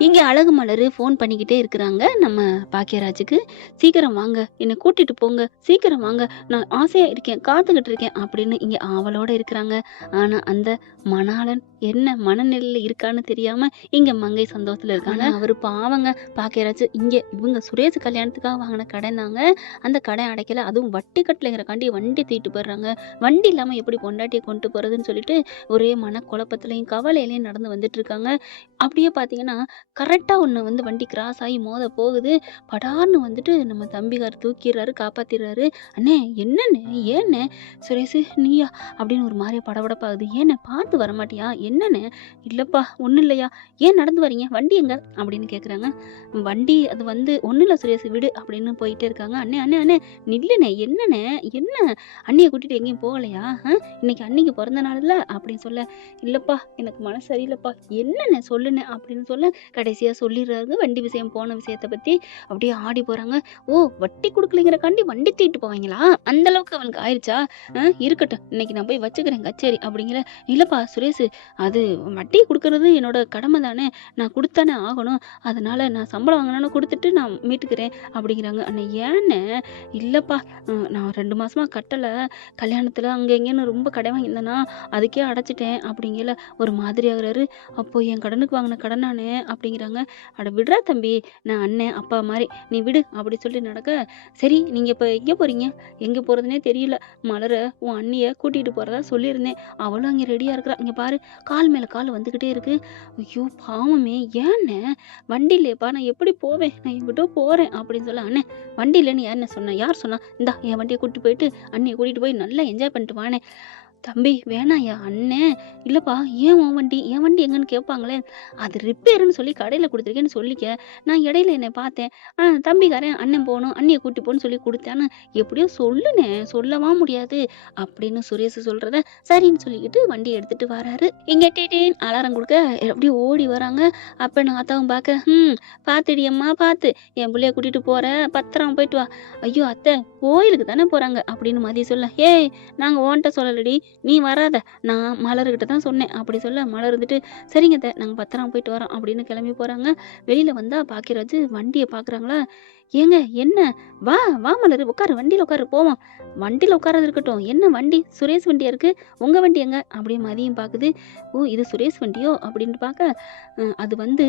இங்க அழகு மலரு ஃபோன் பண்ணிக்கிட்டே இருக்கிறாங்க நம்ம பாக்கியராஜுக்கு. "சீக்கிரம் வாங்க, என்ன கூட்டிட்டு போங்க. சீக்கிரம் வாங்க. நான் ஆசையா இருக்கேன், காத்துக்கிட்டு இருக்கேன்" அப்படின்னு இங்க ஆவலோட இருக்கிறாங்க. ஆனா அந்த மணாளன் என்ன மனநிலையில இருக்கான்னு தெரியாம இங்க மங்கை சந்தோஷத்துல இருக்காங்க. அவரு பாவங்க பாக்கியராஜ் இங்க இவங்க சுரேஷ் கல்யாணத்துக்காக வாங்கின கடன் தாங்க. அந்த கடன் அடைக்கல. அதுவும் வட்டி கட்டலைங்கிறக்காண்டி வண்டி தூக்கிட்டு போயிடுறாங்க. வண்டி இல்லாம எப்படி பொண்டாட்டிய கொண்டு போறதுன்னு சொல்லிட்டு ஒரே மனக்குழப்பத்திலயும் கவலையிலயும் நடந்து வந்துட்டு இருக்காங்க. அப்படியே பார்த்தீங்கன்னா கரெக்ட்டா ஒண்ணு வந்து வண்டி கிராஸ் ஆகி மோத போகுது. படார்ன்னு வந்துட்டு நம்ம தம்பிக்காரு தூக்கிர்றாரு, காப்பாத்திர்றாரு. "அண்ணே என்னண்ணே? ஏண்ணே?" "சுரேஷு நீயா?" அப்படின்னு ஒரு மாரியா படபடப்பாகுது. "ஏண்ணே பார்த்து வரமாட்டியா? என்னண்ணே?" "இல்லப்பா, ஒண்ணும் இல்லையா." "ஏன் நடந்து வரீங்க? வண்டி எங்க?" அப்படின்னு கேட்குறாங்க. "வண்டி அது வந்து ஒண்ணும் இல்ல சுரேஷ் விடு" அப்படின்னு போயிட்டே இருக்காங்க. "அண்ணே, அண்ணே, அண்ணே நில்லுண்ணே, என்னண்ணே? என்ன? அண்ணிய கூட்டிட்டு எங்கேயும் போகலையா? இன்னைக்கு அண்ணிக்கு பொறந்த நாளுல்ல" அப்படின்னு சொல்ல, "இல்லப்பா எனக்கு மனசு சரியில்லப்பா." "என்னண்ணே சொல்லுண்ணே" அப்படின்னு சொல்ல கடைசியா சொல்லிடுறாரு வண்டி விஷயம் போன விஷயத்த பத்தி. அப்படியே ஆடி போறாங்க. ஓ வட்டி குடுக்கலைங்கிறக்காண்டி வண்டி தூக்கிட்டு போவாங்களா? அந்த அளவுக்கு அவனுக்கு ஆயிருச்சா? இருக்கட்டும் இன்னைக்கு நான் போய் வச்சுக்கிறேன் கச்சேரி அப்படிங்கிற. இல்லப்பா சுரேஷு அது வட்டி குடுக்கறது என்னோட கடமை தானே. நான் குடுத்தானே ஆகணும். அதனால நான் சம்பளம் வாங்குனேன்னு குடுத்துட்டு நான் மீட்டுக்கிறேன் அப்படிங்கிறாங்க. அண்ணே ஏண்ணே? இல்லப்பா நான் 2 மாசமா கட்டல. கல்யாணத்துல அங்க இங்கேன்னு ரொம்ப கடன் வாங்கியிருந்தேனா, அதுக்கே அடைச்சுட்டேன் அப்படிங்கையில ஒரு மாதிரி ஆகுறாரு. அப்போ என் கடனுக்கு வாங்கின கடனாண்ணே அப்படிங்கிறாங்க. அட விட்றா தம்பி, நான் அண்ணன், அப்பா மாரி. நீ விடு அப்படி சொல்லி நடக்க, சரி நீங்க இப்ப எங்க போறீங்க? எங்க போறதுன்னே தெரியல. மலர உன் அண்ணிய கூட்டிட்டு போறதா சொல்லியிருந்தேன். அவளும் அங்க ரெடியா இருக்கிறா. இங்க பாரு கால் மேல கால் வந்துகிட்டே இருக்கு. ஐயோ! பாவமே ஏண்ணே? வண்டி இல்லையேப்பா நான் எப்படி போவேன்? நான் எங்கிட்டோ போறேன் அப்படின்னு சொல்ல, அண்ணே வண்டி இல்லன்னு யாருண்ணே சொன்னா? யார் சொன்னா? இந்தா என் வண்டிய கூட்டிட்டு போயிட்டு அண்ணிய கூட்டிட்டு போய் நல்லா என்ஜாய் பண்ணிட்டு வாண்ணே. தம்பி வேணாம்யா அண்ணே. இல்லப்பா ஏன் உன் வண்டி? என் வண்டி எங்கன்னு கேட்பாங்களே. அது ரிப்பேருன்னு சொல்லி கடையில குடுத்துருக்கேன்னு சொல்லிக்க. நான் இடையில என்னை பார்த்தேன். தம்பிக்காரன் அண்ணன் போணும், அண்ணிய கூட்டி போன்னு சொல்லி குடுத்தான்னு எப்படியோ சொல்லுனே. சொல்லவா முடியாது? அப்படின்னு சுரேஷ் சொல்றத சரின்னு சொல்லிக்கிட்டு வண்டிய எடுத்துட்டு வராரு. இங்க டீடீன்னு அலாரம் குடுக்க அப்படியே ஓடி வராங்க. அப்பன்னு ஆத்தாவும் பார்க்க, பாத்துடி அம்மா பாத்து. என் புள்ளைய கூட்டிட்டு போறேன். பத்திரமா போயிட்டு வா." "ஐயோ! அத்தை கோயிலுக்கு தானே போறாங்க" அப்படின்னு மதி சொல்ல, "ஏய் நாங்க உன்ட்ட சொல்லலடி. நீ வராத. நான் மலர்கிட்ட தான் சொன்னேன்." அப்படி சொல்ல மலர் இருந்துட்டு, "சரிங்க அத்த நாங்க பத்திரமா போயிட்டு வரோம்." அப்படின்னு கிளம்பி போறாங்க. வெளியில வந்தா பாக்கியராஜ் வண்டிய பார்க்குறாங்களா, "ஏங்க என்ன? வா வா மலரு உட்காரு. வண்டியில உட்காரு போவோம்." "வண்டியில உட்கார்றது இருக்கட்டும். என்ன வண்டி? சுரேஷ் வண்டியா இருக்கு. உங்க வண்டி எங்க?" அப்படியே மதியும் பார்க்குது. "ஓ! இது சுரேஷ் வண்டியோ?" அப்படின்ட்டு பார்க்க, அது வந்து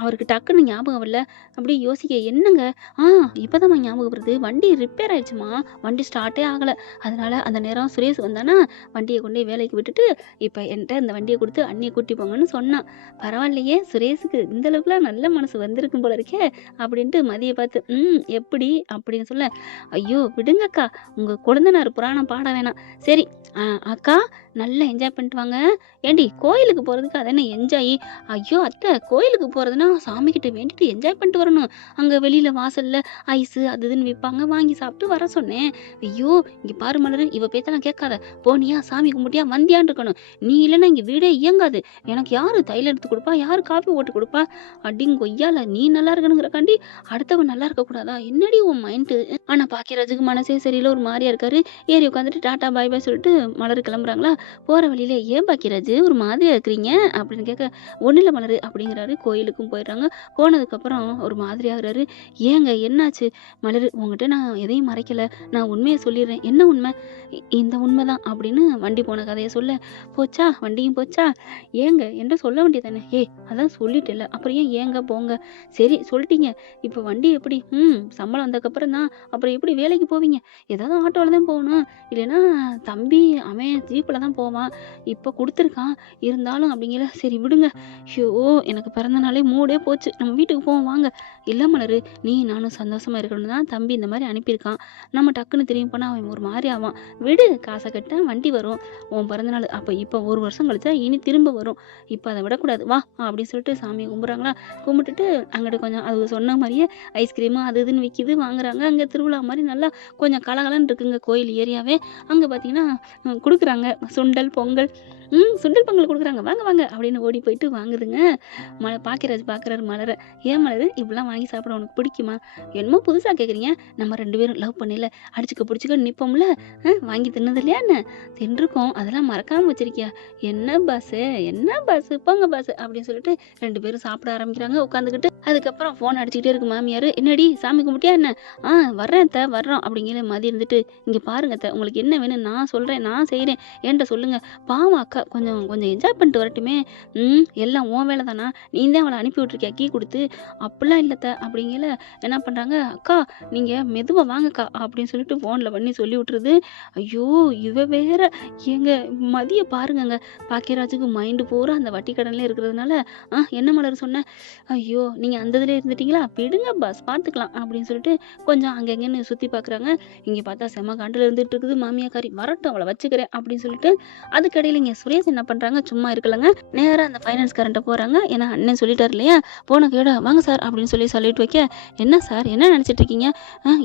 அவருக்கு டக்குன்னு ஞாபகம் வரல. அப்படியே யோசிக்க, "என்னங்க? ஆ இப்பதாம்மா ஞாபகம் வருது. வண்டி ரிப்பேர் ஆயிடுச்சும்மா. வண்டி ஸ்டார்ட்டே ஆகல. அதனால அந்த நேரம் சுரேஷ் வந்தானா, வண்டிய கொண்டு போய் வேலைக்கு விட்டுட்டு, இப்ப என்ட்ட இந்த வண்டிய குடுத்து அண்ணிய கூட்டி போங்கன்னு சொன்னான். பரவாயில்லையே! சுரேஷுக்கு இந்த அளவுக்குலாம் நல்ல மனசு வந்திருக்கும் போல இருக்கே! அப்படின்ட்டு மதிய பார்த்து, எப்படி?" அப்படின்னு சொல்ல, "ஐயோ! விடுங்கக்கா. உங்க கொழுந்தனார் புராணம் பாட வேணாம். சரி, அக்கா நல்லா என்ஜாய் பண்ணிட்டு வாங்க. ஏண்டி கோயிலுக்கு போறதுக்கு அது என்ன என்ஜாய்? ஐயோ! அத்தை கோயிலுக்கு போறதுன்னா சாமிகிட்ட வேண்டிட்டு என்ஜாய் பண்ணிட்டு வரணும். அங்க வெளியில வாசல்ல ஐஸு அது இதுன்னு விப்பாங்க. வாங்கி சாப்பிட்டு வர சொன்னேன்." "ஐயோ! இங்க பாரு மலரு, இவ பேச்செல்லாம் கேட்காத. போனியா, சாமி கும்பிட்டியா, வந்தியான்னு இருக்கணும். நீ இல்லன்னா இங்க வீடே இயங்காது. எனக்கு யாரு தைலம் எடுத்து குடுப்பா? யாரு காப்பி போட்டு குடுப்பா? அடிங்கொய்யால நீ நல்லா இருக்கணுங்கிறக்காண்டி அடுத்தவன் நல்லா இருக்கக்கூடாதா? என்னடி உன் மைண்டு?" ஆனா பாக்கியராஜுக்கு மனசே சரியில்ல. ஒரு மாரியா இருக்காரு. ஏறி உட்காந்துட்டு டாட்டா பாய் பாய் சொல்லிட்டு மலர் கிளம்புறாங்களா. போற வழியில, "ஏன் பாக்கியராஜு ஒரு மாதிரியா இருக்கிறீங்க?" அப்படின்னு கேட்க, "ஒண்ணும் இல்ல மலரு" அப்படிங்கிறாரு. கோயிலுக்கும் போயிடுறாங்க. போனதுக்கப்புறம் ஒரு மாதிரி ஆகுறாரு. "ஏங்க என்னாச்சு?" "மலரு உன்கிட்ட நான் எதையும் மறைக்கல. நான் உண்மைய சொல்லிடுறேன்." "என்ன உண்மை?" இந்த உண்மைதான்" அப்படின்னு வண்டி போன கதைய சொல்ல, "போச்சா வண்டியும் போச்சா? ஏங்க என்ட்ட சொல்ல வேண்டியதானே?" "ஏய் அதான் சொல்லிட்டேல்ல. அப்புறம் ஏன் ஏங்க போங்க?" "சரி சொல்லிட்டீங்க. இப்ப வண்டி எப்படி?" சம்பளம் வந்ததுக்கப்புறம் தான். அப்புறம் எப்படி வேலைக்கு போவீங்க?" "ஏதாவது ஆட்டோல தான் போகணும். இல்லைன்னா தம்பி அவன் ஜீப்ல தான் போவான். இப்ப குடுத்துருக்கான். இருந்தாலும்" அப்படிங்கல. "சரி விடுங்க. ஐயோ! எனக்கு பிறந்த நாளே மூடே போச்சு. நம்ம வீட்டுக்கு போவோம் வாங்க." "இல்ல மலரு, நீ நானும் சந்தோஷமா இருக்கணும்னு தான் தம்பி இந்த மாரி அனுப்பியிருக்கான். நம்ம டக்குன்னு திரும்பி போனா அவன் ஒரு மாரி ஆவான். விடு காச கட்டேன் வண்டி வரும். உன் பிறந்தநாள் அப்ப இப்ப 1 வருஷம் கழிச்சா இனி திரும்ப வரும். இப்ப அத விடக்கூடாது வா" அப்படின்னு சொல்லிட்டு சாமிய கும்பிடுறாங்களா. கும்பிட்டுட்டு அங்கிட்டு கொஞ்சம் அது சொன்ன மாரியே ஐஸ்கிரீமு அது இதுன்னு விக்கிது வாங்குறாங்க. அங்க திருவிழா மாரி நல்லா கொஞ்சம் கலகலன்னு இருக்குங்க கோயில் ஏரியாவே. அங்க பார்த்தீங்கன்னா, குடுக்குறாங்க சுண்டல், பொங்கல் சுண்டல் பொங்கல் கொடுக்குறாங்க, வாங்க வாங்க அப்படின்னு ஓடி போயிட்டு வாங்குதுங்க. பாக்கியராஜ் பார்க்குறாரு மலரை. ஏன் மலரு இப்படிலாம் வாங்கி சாப்பிட உனக்கு பிடிக்குமா? என்னமோ புதுசாக கேட்குறீங்க, நம்ம 2 பேரும் லவ் பண்ணல அடிச்சுக்க பிடிச்சிக்க நிற்போம்ல, வாங்கி தின்னது இல்லையா என்ன? தின்றுருக்கோம், அதெல்லாம் மறக்காமல் வச்சிருக்கியா? என்ன பாஸு, என்ன பாஸு, போங்க பாஸு அப்படின்னு சொல்லிட்டு 2 பேரும் சாப்பிட ஆரம்பிக்கிறாங்க உட்காந்துக்கிட்டு. அதுக்கப்புறம் ஃபோன் அடிச்சுக்கிட்டே இருக்கு மாமியார். என்னடி சாமி கும்பிட்டியா என்ன? வர்றேன் அத்தை வர்றோம் அப்படிங்கிற மாதிரி இருந்துட்டு, இங்கே பாருங்க அத்தை, உங்களுக்கு என்ன வேணும் நான் சொல்கிறேன், நான் செய்கிறேன், என்கிட்ட சொல்லுங்க. பாவம் அக்கா கொஞ்சம் கொஞ்சம் என்ஜாய் பண்ணிட்டு வரட்டுமே. எல்லாம் உன் வேலை தானா? நீ தான் அவளை அனுப்பி விட்ருக்கியா கீ கொடுத்து? அப்படிலாம் இல்லத்த அப்படிங்கல. என்ன பண்ணுறாங்க, அக்கா நீங்கள் மெதுவாக வாங்கக்கா அப்படின்னு சொல்லிட்டு ஃபோனில் பண்ணி சொல்லி விட்டுருது. ஐயோ இவ வேற எங்க மதிய பாருங்கங்க. பாக்கியராஜுக்கு மைண்டு பூரா அந்த வட்டி கடன்ல இருக்கிறதுனால, என்ன மலர் சொன்ன? ஐயோ நீங்கள் அந்த இதில் இருந்துட்டீங்களா, விடுங்க பாஸ் பார்த்துக்கலாம் அப்படின்னு சொல்லிட்டு கொஞ்சம் அங்கங்கன்னு சுற்றி பார்க்குறாங்க. இங்கே பார்த்தா செம காண்டில் இருந்துட்டு இருக்குது மாமியாக்காரி. வரட்டும் அவளை வச்சுக்கிறேன் அப்படின்னு சொல்லிட்டு அதுக்கடையில் இங்கே சுரேஷ் என்ன பண்ணுறாங்க, சும்மா இருக்கலங்க, நேராக அந்த ஃபைனான்ஸ் கரண்ட்டை போகிறாங்க. ஏன்னா அண்ணன் சொல்லிட்டார் இல்லையா, போன கேட வாங்க சார் அப்படின்னு சொல்லிட்டு வைக்க, என்ன சார் என்ன நினச்சிட்டு இருக்கீங்க?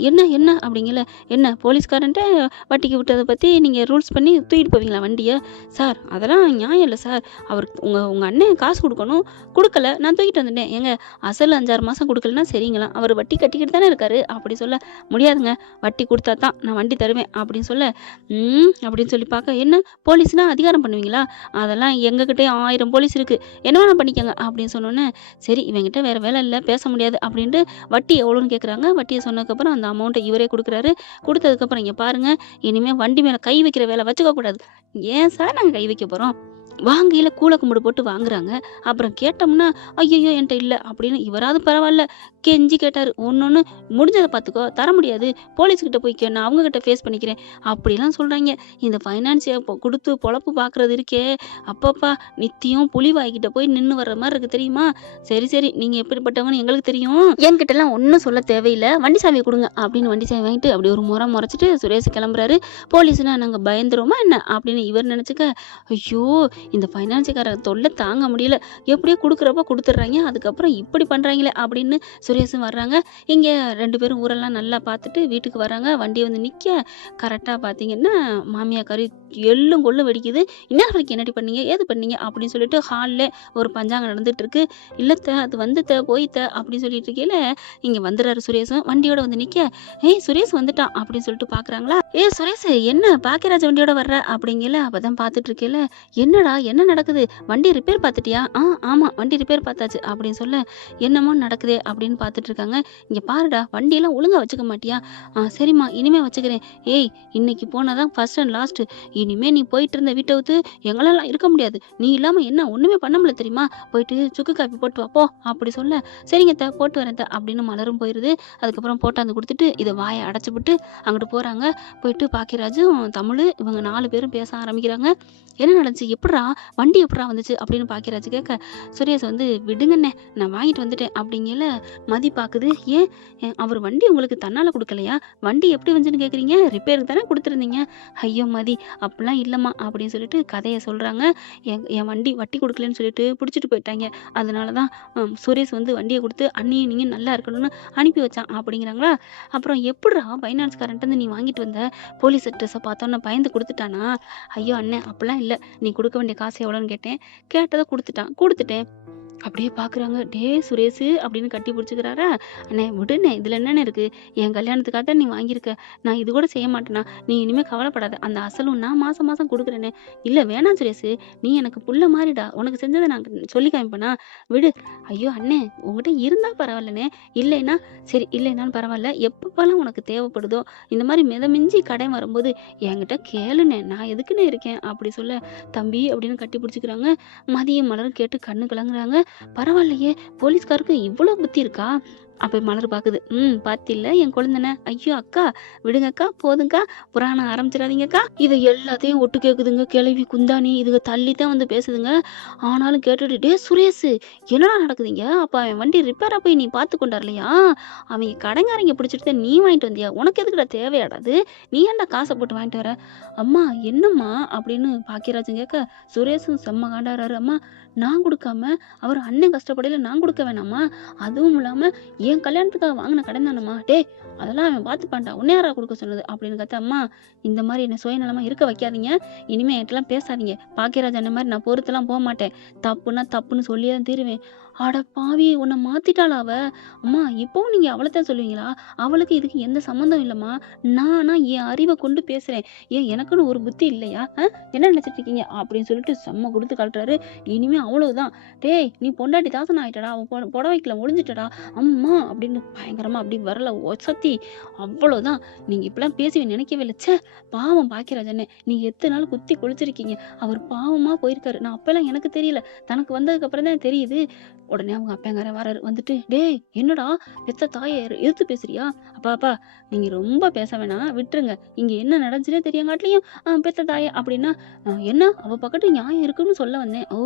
என்ன என்ன அப்படிங்கல. என்ன போலீஸ்காரன்ட்டு வட்டிக்கு விட்டதை பற்றி நீங்கள் ரூல்ஸ் பண்ணி தூக்கிட்டு போவீங்களா வண்டியை? சார் அதெல்லாம் நியாயம் இல்லை சார். அவருக்கு உங்கள் அண்ணன் காசு கொடுக்கணும், கொடுக்கல, நான் தூக்கிட்டு வந்துட்டேன். ஏங்க அசல் 5-6 மாதம் கொடுக்கலன்னா சரிங்களா, அவர் வட்டி கட்டிக்கிட்டு தானே இருக்காரு அப்படி சொல்ல. முடியாதுங்க, வட்டி கொடுத்தா தான் நான் வண்டி தருவேன் அப்படின்னு சொல்ல. அப்படின்னு சொல்லி பார்க்க, என்ன போலீஸ்னா அதிகாரம் பண்ணுவீங்களா? அதெல்லாம் எங்ககிட்டே 1000 போலீஸ் இருக்குது, என்ன வேணா பண்ணிக்கோங்க அப்படின்னு சொன்னோன்னே, சரி இவங்கிட்ட வேறு வேலை இல்லை பேச முடியாது அப்படின்ட்டு வட்டி எவ்வளோன்னு கேட்குறாங்க. வட்டியை சொன்னதுக்கப்புறம் அந்த அமௌண்ட்டை இவரே கொடுக்குறாரு. கொடுத்ததுக்கப்புறம் இங்கே பாருங்கள், இனிமேல் வண்டி மேலே கை வைக்கிற வேலை வச்சுக்க கூடாது. ஏன் சார் நாங்கள் கை வைக்க போகிறோம்? வாங்கையில் கூலை கும்பிடு போட்டு வாங்குறாங்க. அப்புறம் கேட்டோம்னா ஐயோ என்கிட்ட இல்லை அப்படின்னு. இவராது பரவாயில்ல கெஞ்சி கேட்டார். ஒன்று முடிஞ்சதை பார்த்துக்கோ, தர முடியாது போலீஸ்கிட்ட போய்க்க, நான் அவங்கக்கிட்ட ஃபேஸ் பண்ணிக்கிறேன் அப்படிலாம் சொல்கிறாங்க. இந்த ஃபைனான்ஸை கொடுத்து பொழப்பு பார்க்குறது இருக்கே, அப்பப்பா நித்தியம் புலி வாய்கிட்ட போய் நின்று வர்ற மாதிரி இருக்குது தெரியுமா? சரி சரி நீங்கள் எப்படிப்பட்டவங்கன்னு எங்களுக்கு தெரியும், என்கிட்டலாம் ஒன்றும் சொல்ல தேவையில்லை, வண்டி சாவியை கொடுங்க அப்படின்னு வண்டி சாவி வாங்கிட்டு அப்படி ஒரு முறைச்சிட்டு சுரேஷ் கிளம்புறாரு. போலீஸ்னா நாங்கள் பயந்துருவோமா என்ன அப்படின்னு இவர் நினச்சிக்க, ஐயோ இந்த ஃபைனான்ஸுக்கார தொல்லை தாங்க முடியல, எப்படியோ கொடுக்குறப்ப கொடுத்துட்றாங்க, அதுக்கப்புறம் இப்படி பண்ணுறாங்களே அப்படின்னு சுரேஷும் வர்றாங்க. இங்கே 2 பேரும் ஊரெல்லாம் நல்லா பார்த்துட்டு வீட்டுக்கு வராங்க. வண்டியை வந்து நிற்க கரெக்டாக பார்த்தீங்கன்னா மாமியாக்காரி எள்ளும் கொள்ளும் வெடிக்குது. இன்னும் வரைக்கும் என்னடி பண்ணீங்க, ஏது பண்ணீங்க அப்படின்னு சொல்லிட்டு ஹாலில் ஒரு பஞ்சாங்கம் நடந்துட்டு இருக்கு. இல்லத்த அது வந்துத்த போய்த்த அப்படின்னு சொல்லிட்டு இருக்கையில இங்கே வந்துடுறாரு சுரேஷும். வண்டியோட வந்து நிற்க, ஏய் சுரேஷ் வந்துட்டான் அப்படின்னு சொல்லிட்டு பார்க்குறாங்களா. சுரேஷ் என்ன பாக்கியராஜ் வண்டியோட வர்ற அப்படிங்கல. அப்போ தான் பார்த்துட்டு இருக்கையில, என்னடா என்ன நடக்குது, வண்டி ரிப்பேர் பார்த்துட்டியா? ஆமாம் வண்டி ரிப்பேர் பார்த்தாச்சு அப்படின்னு சொல்ல, என்னமோ நடக்குதே அப்படின்னு பார்த்துட்டு இருக்காங்க. இங்கே பாருடா வண்டியெல்லாம் ஒழுங்காக வச்சுக்க மாட்டியா? சரிம்மா இனிமேல் வச்சுக்கிறேன். ஏய் இன்னைக்கு போனாதான் ஃபர்ஸ்ட் அண்ட் லாஸ்ட்டு, இனிமேல் நீ போயிட்டு இருந்த வீட்டை விட்டு எங்களெல்லாம் இருக்க முடியாது, நீ இல்லாமல் என்ன ஒன்றுமே பண்ண முடியல தெரியுமா, போயிட்டு சுக்கு காப்பி போட்டு வாப்போ அப்படி சொல்ல. சரிங்க போட்டு வரேன் அப்படின்னு மலரும் போயிடுது. அதுக்கப்புறம் போட்டாந்து கொடுத்துட்டு இதை வாயை அடைச்சி விட்டு அங்கிட்டு போகிறாங்க. போயிட்டு பாக்கியராஜும் தமிழ் இவங்க 4 பேரும் பேச ஆரம்பிக்கிறாங்க. என்ன நடந்துச்சு, எப்படா வண்டி எப்படா வந்துச்சு அப்படின்னு பாக்கியராஜ் கேட்க, சுரேஷ் வந்து விடுங்கண்ணே நான் வாங்கிட்டு வந்துட்டேன் அப்படிங்கல. மதி பார்க்குது, ஏன் அவர் வண்டி உங்களுக்கு தன்னால் கொடுக்கலையா, வண்டி எப்படி வந்துச்சுன்னு கேட்குறீங்க, ரிப்பேருக்கு தானே கொடுத்துருந்தீங்க. ஐயோ மதி அப்படிலாம் இல்லைம்மா அப்படின்னு சொல்லிட்டு கதையை சொல்கிறாங்க. என் வண்டி வட்டி கொடுக்கலன்னு சொல்லிட்டு பிடிச்சிட்டு போயிட்டாங்க, அதனால தான் சுரேஷ் வந்து வண்டியை கொடுத்து அண்ணியும் நீங்கள் நல்லா இருக்கணும்னு அனுப்பி வச்சான் அப்படிங்கிறாங்களா. அப்புறம் எப்படிரா ஃபைனான்ஸ்காரன்ட்டு வந்து நீ வாங்கிட்டு வந்த, போலீஸ் அட்ரஸை பார்த்தோன்னே பயந்து கொடுத்துட்டானா? ஐயோ அண்ணே அப்படிலாம் இல்லை, நீ கொடுக்க வேண்டிய காசு எவ்வளோன்னு கேட்டேன், கேட்டதை கொடுத்துட்டேன். அப்படியே பார்க்குறாங்க, டே சுரேஷ் அப்படின்னு கட்டி பிடிச்சிக்கிறாரா. அண்ணே விடுண்ணே இதில் என்னென்ன இருக்குது, என் கல்யாணத்துக்காக தான் நீ வாங்கியிருக்க, நான் இது கூட செய்ய மாட்டேனா, நீ இனிமேல் கவலைப்படாத, அந்த அசலும் நான் மாதம் மாதம் கொடுக்குறேனே. இல்லை வேணாம் சுரேஷ், நீ எனக்கு புள்ள மாறிடா, உனக்கு செஞ்சதை நான் சொல்லி காமிப்பேனா, விடு. ஐயோ அண்ணே உங்ககிட்ட இருந்தால் பரவாயில்லண்ணே, இல்லைன்னா சரி இல்லைன்னாலும் பரவாயில்ல, எப்பப்பெல்லாம் உனக்கு தேவைப்படுதோ இந்த மாதிரி மிதமிஞ்சி கடை வரும்போது என்கிட்ட கேளுண்ணே, நான் எதுக்குன்னு இருக்கேன் அப்படி சொல்ல. தம்பி அப்படின்னு கட்டி பிடிச்சிக்கிறாங்க. மதியம் மலரும் கேட்டு கண்ணு கலங்குறாங்க. பரவாயில்லையே போலீஸ்காருக்கு இவ்வளோ புத்தி இருக்கா. அப்போ மலர் பார்க்குது, பார்த்தில்ல என் குழந்தனை. ஐயோ அக்கா விடுங்கக்கா போதுங்கக்கா, புராணம் ஆரம்பிச்சிடாதீங்கக்கா. இதை எல்லாத்தையும் ஒட்டு கேட்குதுங்க கிளவி குந்தாணி, இதுங்க தள்ளி தான் வந்து பேசுதுங்க. ஆனாலும் கேட்டுட்டு, டே சுரேஷ் என்னடா நடக்குதுங்க, அப்போ அவன் வண்டி ரிப்பேராக போய் நீ பார்த்து கொண்டார்லையா, அவங்க கடைங்காரங்க பிடிச்சிட்டு நீ வாங்கிட்டு வந்தியா, உனக்கு எதுக்குடா தேவையாடாது, நீ ஏன்டா காசை போட்டு வாங்கிட்டு வர. அம்மா என்னம்மா அப்படின்னு பாக்கியராஜன் கேட்க, சுரேஷும் செம்ம காண்டாடுறாரு. அம்மா நான் கொடுக்காம அவர் அண்ணன் கஷ்டப்படையில நான் கொடுக்க வேணாமா, அதுவும் இல்லாமல் என் கல்யாணத்துக்காக வாங்கின கடன் தானம்மா. டேய் அதெல்லாம் அவன் பார்த்துப்பான்டா. உன்னை யாரா குடுக்க சொன்னது? அப்படின்னு கத்த, அம்மா இந்த மாரி என்ன சுயநலமா இருக்க வைக்காதீங்க. இனிமே என்ட்டலாம் பேசாதீங்க. பாக்கியராஜ் அண்ணன் மாரி நான் பொறுத்துலாம் போமாட்டேன். தப்புன்னா தப்புன்னு சொல்லியே தான் தீருவேன். அட பாவி! உன்ன மாத்திட்டாளா அவ? அம்மா இப்பவும் நீங்க அவளத்தான் சொல்லுவீங்களா? அவளுக்கு இதுக்கு எந்த சம்மந்தம் இல்லம்மா. நானா என் அறிவ கொண்டு பேசுறேன். ஏன் எனக்குன்னு ஒரு புத்தி இல்லையா? என்ன நினைச்சிட்டு இருக்கீங்க? அப்படின்னு சொல்லிட்டு செம்ம குடுத்து காட்டுறாரு. இனிமே அவ்வளவுதான். டேய் நீ பொண்டாட்டி தாசன் ஆயிட்டடா. அவ புடவைக்குள்ள ஒளிஞ்சிட்டடா. அம்மா அப்படின்னு பயங்கரமா அப்படி வரல ஒசத்தி. அவ்வளவுதான். நீங்க இப்படிலாம் பேசுவீங்கன்னு நினைக்கவே இல்ல. ச்சே! பாவம் பாக்கியராஜ் அண்ணே. நீங்க எத்தன நாள் குத்தி குளிச்சிருக்கீங்க. அவர் பாவமா போயிருக்காரு. நான் அப்பலாம் எனக்கு தெரியல. தனக்கு வந்ததுக்கு அப்புறம் தான் தெரியுது. உடனே அவங்க அப்பங்காரன் வராரு. வந்துட்டு, டேய் என்னடா பெத்த தாய எதிர்த்து பேசுறியா? அப்பா அப்பா நீங்க ரொம்ப பேச வேணாம். விட்டுருங்க. இங்க என்ன நடந்துச்சுன்னே தெரியங்காட்டியும் பெத்த தாய அப்படின்னா, என்ன அவ பக்கத்து நியாயம் இருக்குன்னு சொல்ல வந்தேன். ஓ!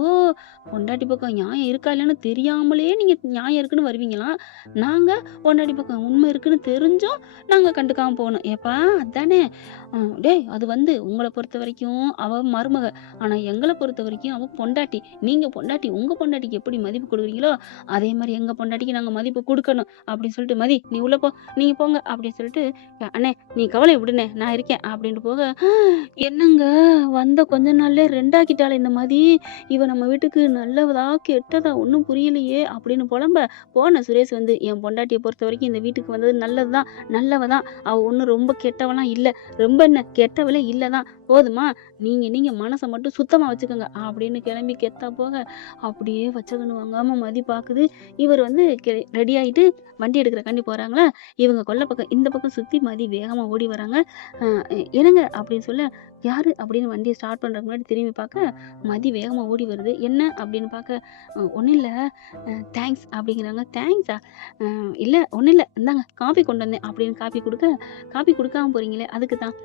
பொண்டாட்டி பக்கம் நியாயம் இருக்கா இல்லைன்னு தெரியாமலே நீங்க நியாயம் இருக்குன்னு வருவீங்களாம். நாங்க பொண்டாட்டி பக்கம் உண்மை இருக்குன்னு தெரிஞ்சும் நாங்க கண்டுக்காம போனோம். ஏப்பா அதானே. டேய் அது வந்து உங்கள பொறுத்தவரைக்கும் அவ மருமக. ஆனா எங்கள பொறுத்தவரைக்கும் அவ பொண்டாட்டி. நீங்க பொண்டாட்டி. உங்க பொண்டாட்டிக்கு எப்படி மதிப்பு குடுக்குறீங்களோ, அதே மாரி எங்க பொண்டாட்டிக்கு நாங்க மதிப்பு குடுக்கணும். அப்படின்னு சொல்லிட்டு, மதி நீ உள்ள போ. நீங்க போங்க அப்படின்னு சொல்லிட்டு, அண்ணே நீ கவலைய விடுண்ணே நான் இருக்கேன் அப்படின்ட்டு போக, என்னங்க வந்த கொஞ்ச நாள்லயே 2 ஆக்கிட்டாளே இந்த மதி. இவ நம்ம வீட்டுக்கு நல்லவதா கெட்டதா ஒண்ணும் புரியலையே அப்படின்னு புலம்ப, போன சுரேஷ் வந்து என் பொண்டாட்டிய பொறுத்தவரைக்கும் இந்த வீட்டுக்கு வந்தது நல்லதுதான். நல்லவ தான். அவ ஒண்ணும் ரொம்ப கெட்டவலாம் இல்ல. ரொம்ப என்ன கெட்டவளே இல்லதான். போதுமா? நீங்க மனச மட்டும் சுத்தமா வச்சுக்கோங்க அப்படின்னு கிளம்பி கெத்தா போக, அப்படியே வச்சக்கண்ணு வாங்காம மதி பாக்குது. இவர் வந்து ரெடி ஆயிட்டு வண்டி எடுக்கிறக்காண்டி போறாங்களா, இவங்க கொல்லை பக்கம் இந்த பக்கம் சுத்தி மதி வேகமா ஓடி வராங்க. என்னங்க அப்படின்னு சொல்ல, யாரு அப்படின்னு வண்டியை ஸ்டார்ட் பண்றதுக்கு முன்னாடி திரும்பி பார்க்க மதி வேகமா ஓடி வருது. என்ன அப்படின்னு பார்க்க, ஒன்றும் இல்லை தேங்க்ஸ் அப்படிங்கிறாங்க. தேங்க்ஸா? இல்லை ஒன்றும் இல்லை, இந்தாங்க காஃபி கொண்டு வந்தேன் அப்படின்னு காஃபி கொடுக்க, காஃபி கொடுக்காம போறீங்களே அதுக்கு தான்.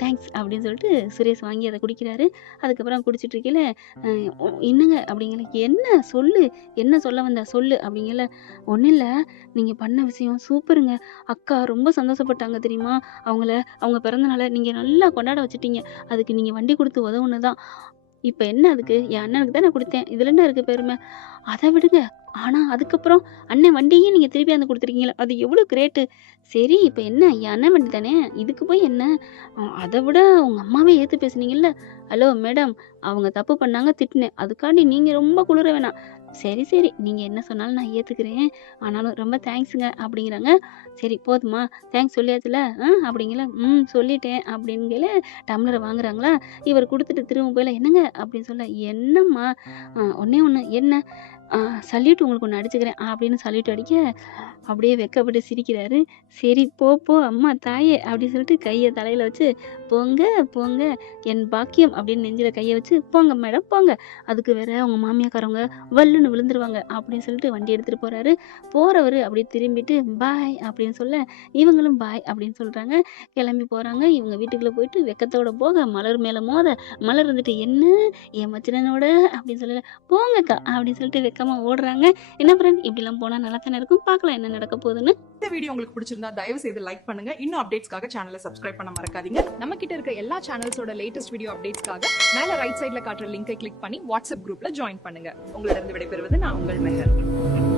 தேங்க்ஸ் அப்படின்னு சொல்லிட்டு சுரேஷ் வாங்கி அதை குடிக்கிறாரு. அதுக்கப்புறம் குடிச்சிட்டு இருக்கையில, என்னங்க அப்படிங்கிற, என்ன சொல்லு, என்ன சொல்ல வந்த சொல்லு அப்படிங்கல. ஒன்றும் இல்லை, நீங்கள் பண்ண விஷயம் சூப்பருங்க. அக்கா ரொம்ப சந்தோஷப்பட்டாங்க தெரியுமா? அவங்க பிறந்த நாளை நீங்கள் நல்லா கொண்டாட வச்சுட்டீங்க. அதுக்கு நீங்கள் வண்டி கொடுத்து உதவுன்னு தான். இப்ப என்ன அதுக்கு? என் அண்ணனுக்கு தானே குடுத்தேன். இதுல என்ன இருக்கு பெருமை? அத விடுங்க. ஆனா அதுக்கப்புறம் அண்ணன் வண்டியே நீங்க திருப்பியாந்து குடுத்துருக்கீங்கல்ல. அது எவ்ளோ கிரேட்டு. சரி இப்ப என்ன? என் அண்ணன் வண்டி தானே. இதுக்கு போய் என்ன? அத விட உங்க அம்மாவே ஏத்து பேசுனீங்கல்ல. ஹலோ மேடம், அவங்க தப்பு பண்ணாங்க திட்டுனேன். அதுக்காண்டி நீங்க ரொம்ப குளிர வேணாம். சரி. நீங்க என்ன சொன்னாலும் நான் ஏத்துக்கிறேன். ஆனாலும் ரொம்ப தேங்க்ஸுங்க அப்படிங்கிறாங்க. சரி போதுமா? தேங்க்ஸ் சொல்லியாச்சுல? அப்படிங்கல. சொல்லிட்டேன் அப்படிங்கல டம்ளர வாங்குறாங்களா? இவர் குடுத்துட்டு திரும்ப போயில, என்னங்க அப்படின்னு சொல்ல, என்னம்மா? ஒண்ணே ஒண்ணு என்ன? சல்யூட் உங்களுக்கு ஒண்ணு அடிச்சுக்கிறேன் அப்படின்னு சல்யூட் அடிக்க, அப்படியே வெட்கப்பட்டு சிரிக்கிறாரு. சரி போ அம்மா தாயே அப்படின்னு சொல்லிட்டு கைய தலையில வச்சு, போங்க என் பாக்கியம் அப்படின்னு நெஞ்சில கைய வச்சு, போங்க மேடம் போங்க. அதுக்கு வேற உங்க மாமியாக்காரவங்க வல்லுன்னு விழுந்துருவாங்க அப்படின்னு சொல்லிட்டு வண்டி எடுத்துட்டு போறாரு. போறவரு அப்படியே திரும்பிட்டு பாய் அப்படின்னு சொல்ல, இவங்களும் பாய் அப்படின்னு சொல்றாங்க. கிளம்பி போறாங்க. இவங்க வீட்டுக்குள்ள போயிட்டு வெக்கத்தோட போக, மலர் மேல மோத, மலர் வந்துட்டு என்ன என் மச்சினனோட அப்படின்னு சொல்லல, போங்கக்கா அப்படின்னு சொல்லிட்டு வெக்கமா ஓடுறாங்க. என்ன ஃப்ரெண்ட் இப்படிலாம் போனா நல்லா தானே இருக்கும். பார்க்கலாம் என்ன நடக்க போகுதுன்னு. இந்த வீடியோ உங்களுக்கு பிடிச்சிருந்தா தயவு செய்து லைக் பண்ணுங்க. இன்னும் அப்டேட்ஸ்க்காக சேனலை சப்ஸ்கிரைப் பண்ண மறக்காதீங்க. நம்ம கிட்ட இருக்க எல்லா சேனல்ஸோட லேட்டஸ்ட் வீடியோ அப்டேட்ஸ்க்காக மேல ரைட் சைடுல காட்டுற லிங்கை கிளிக் பண்ணி வாட்ஸ்அப் குரூப்ல ஜாயின் பண்ணுங்க. உங்களிடம் விடைபெறுவது நான் உங்கள் மெஹர்.